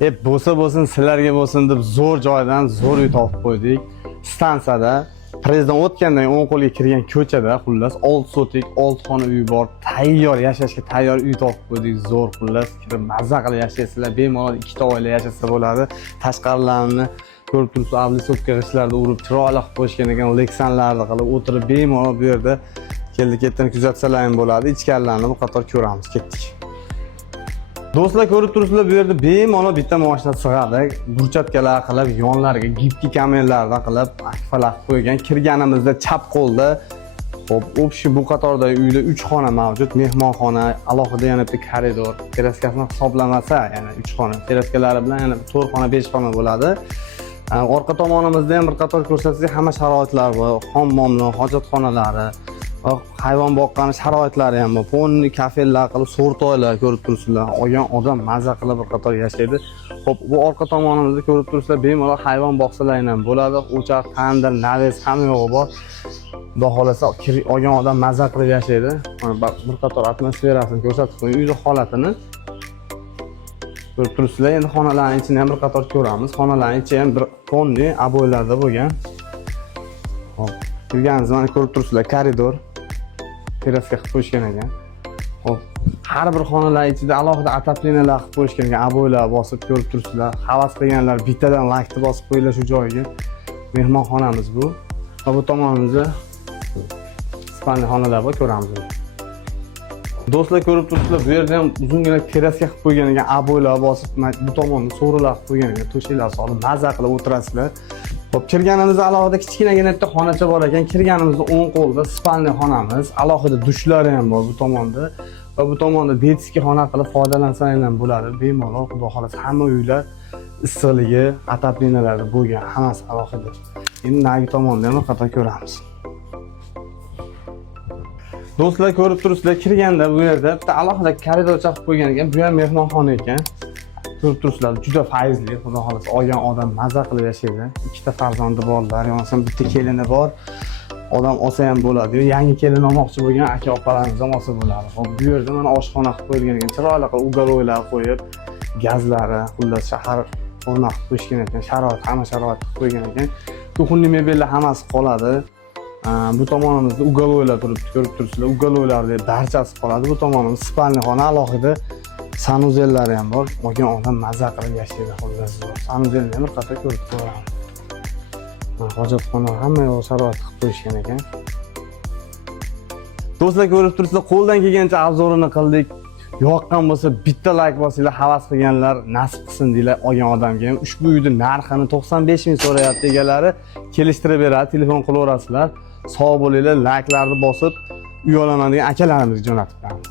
Bo'lsin sizlarga bo'lsin deb zo'r joydan zo'r uy topib qo'ydik. Stansiyada prezident o'tgandan 10 qo'lga kirgan ko'chada xullas 6 sotik 6 xona uy bor. Tayyor yashashga tayyor uy topib qo'ydik. Zo'r xullas kirib mazza qilib yashaysizlar. Bemalol ikkita oila yashasa bo'ladi. Tashqarilarini ko'rib turibsiz, avlisotka g'ishtlarda urib chiroyli qilib qo'yishgan ekan. Leksanlarni qilib o'tirib bemalol bu yerda keldi-ketdini kuzatsalar ham bo'ladi. Ichkarilarni bir qator ko'ramiz. Ketdik. Do'stlar, ko'rib turibsizlar, bu yerda bemalol bitta mashina sig'adi. Burchatkalar qilib, yonlariga gibki kamerlardan qilib, akfalar qo'ygan. Kirganimizda chap qo'lda hop, o'pshi bu qatordagi uyda 3 xona mavjud. Mehmonxona, alohida yana bitta koridor, teraskasini hisoblamasa, yana 3 xona. Teraskalari bilan yana 4 xona, 5 xona bo'ladi. Orqa tomonimizda ham bir qator ko'rsatsak, hamma sharoitlar bor. Hammomlar, hojatxonalari, hayvon boqqani sharoitlari ham bor. Fonni kafellar qilib, so'rtoylar ko'rib turibsizlar. Olgan odam mazza qilib bir qator yashaydi. Xo'p, bu orqa tomonimizda ko'rib turibsizlar, bemalol hayvon boqsalar ham bo'ladi. O'chaq, tandir, naves hamma yo'g'i bor. Xudo xolasa, olgan odam mazza qilib yashaydi. Mana bir qator atmosferasini ko'rsatib qo'ying, uyning holatini. Ko'rib turibsizlar, endi xonalarning ichini ham bir qator ko'ramiz. Xonalarning ichi ham bir tonni aboylarda bo'lgan. Hop, kirganimizda mana ko'rib turibsizlar, koridor. Teraska qilib qo'yishgan ekan. Hop, har bir xonalar ichida alohida ataplinalar qilib qo'yishgan ekan, aboylar bosib ko'rib turibsizlar. Havas qilganlar bittadan laykni bosib qo'yinglar shu joyga. Mehmonxonamiz bu. Va bu tomonimizda spalni xonalar bor, ko'ramiz. Do'stlar, ko'rib turibsizlar, bu yerda ham uzungina teraska qilib qo'ygan ekan, aboylar bosib, bu tomonni so'rilar qilib qo'ygan ekan, to'shaklar solib mazza qilib o'tirasizlar. Hop, kirganimizda alohida kichkinagina bitta xonacha bor ekan. Kirganimizda 10 qo'lda spalni xonamiz, alohida dushlari ham bor bu tomonda. Va bu tomonda detskiy xona qilib foydalansangiz ham bo'ladi. Bemalol, xudo xolasa hamma uylar issiqligi, ataplinalarda bo'lgan, hammasi alohida. Endi nagi tomonda ham qator ko'ramiz. Do'stlar, ko'rib turibsizlar, kirganda bu yerda bitta alohida koridorcha qilib qo'ygan ekan. Bu ham mehmonxona ekan. Ko'rib turibsizlar, juda fayzli, xudo xolasa olgan odam mazza qilib yashaydi. Ikkita farzandi borlar, yo'qsa bitta kelini bor. Odam olsa ham bo'ladi. Yangi kelin olmoqchi bo'lgan aka-opalarimiz ham olsa bo'ladi. Hop, bu yerda mana oshxona qilib qo'yilgan ekan. Chiroyli qilib ugaroylar qo'yib, gazlari, xullas shahar o'rnatib qilib qo'yishgan ekan. Sharoit, hamma sharoit qilib qo'ygan ekan. Kuxunli mebellar hammasi qoladi. Bu tomonimizda ugaroylar turibdi, ko'rib turibsizlar. Ugaroylarda barchasi qoladi. Bu tomonimiz spalni xona, alohida sanuzellari ham bor. Olgan odam mazza qilib yashaydi, xullas. Sanuzelni ham bir qator ko'rib turibman. Hojatxona hamma yo'q sharoit qilib qo'yishgan ekan. Do'stlar, ko'rib turibsizlar, qo'ldan kelgancha obzorini qildik. Yoqqan bo'lsa bitta layk bosinglar, havas qilganlar nasib qilsin deylar olgan odamga ham. Ushbu uyning narxini 95 ming so'rayapti egalari. Kelishtirib beradi, telefon qilaverasizlar. Sog' bo'linglar, layklarni bosib uy olaman degan akalarimizga jo'natib beramiz.